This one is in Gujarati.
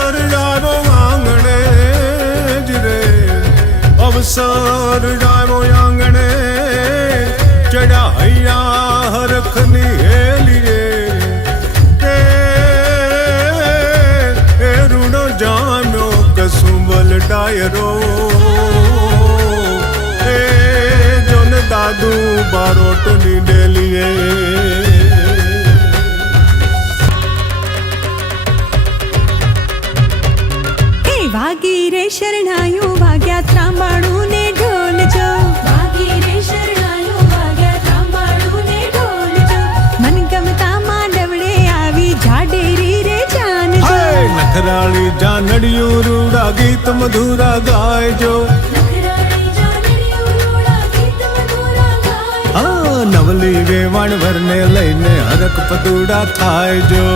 ડાયવો આંગણે જ રે અવસર ડાયવો આંગણે ચડાહૈયા હરખની હેલી રે એ રૂડો જામ્યો કસુંબલ ડાયરો એ જોન દાદુ બારોટની ડેલીએ વાગી રે શરણાયું વાગ્યા ત્રાંબાણું ને ઢોલ જો. વાગી રે શરણાયો વાગ્યા તાંબાળું ને ઢોલ જો. મન ગમતા માંડવડે આવી જાડેરી રે જાન જો. નખરાળી જાનડિયું રૂડા ગીત મધુરા ગાયજો નખરાળી જાનડીઓ રોડા ગીત મધુરા ગાય હા નવલી વેવાણ વરને લઈને હરક પદુડા થાય જો.